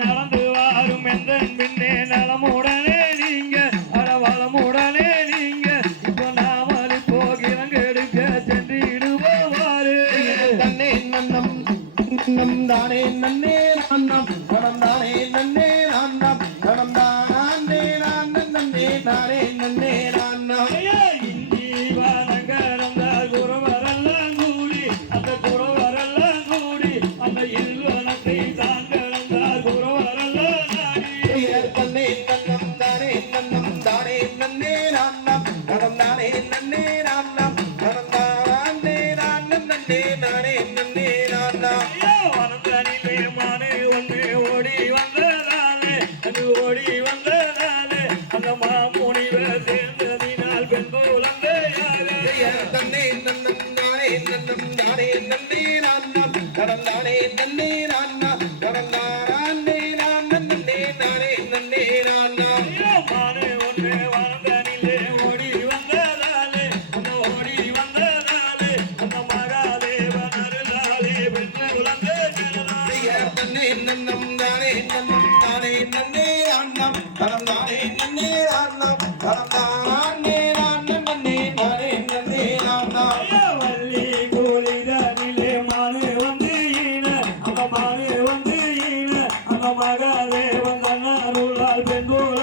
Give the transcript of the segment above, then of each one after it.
நடந்து வாரும் எந்த பின்னே நலமுடனே நீங்க அறவளமுடனே நீங்க. இப்போ நாமல் போகிறங்க எடுக்க சென்று இடுவாரு தன்னே நன்னம் நம் தானே நன்னே அண்ணம் பணம் தானே நன்னே அண்ணம் பணம் தானே நன்னே நானே நன்னே நான் நானே இந்தி வானகரம். குறவரெல்லாம் கூடி அந்த குறவரெல்லாம் கூடி அந்த இல்வனத்தை தாங்கரம் குறவரெல்லாம் நாடி தன்னே தன்னம் தானே தன்னம் தானே நன்னே நான் நாம். நடம் தானே நன்னே நாம். நாம். நடம் தானே நான் நன்னே ஓடி வந்த தன்னே தன்னம் நானே தன்னம் நானே தன்னே நான் நடந்தானே தன்னே நான் நாம் நடந்தானே நன்னே நான் Tango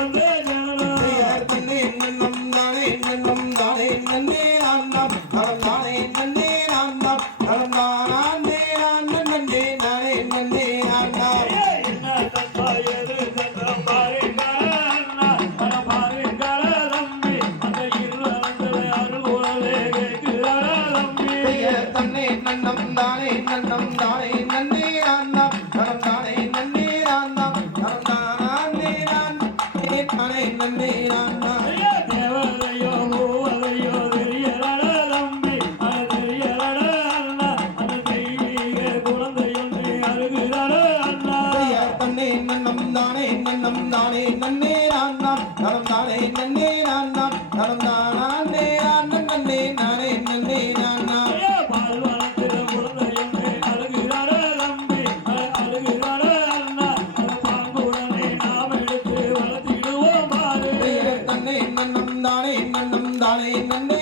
தானே நன்னே நான் நாம் நலம் தானே. நன்னே நான் நாம் நலம் coming in the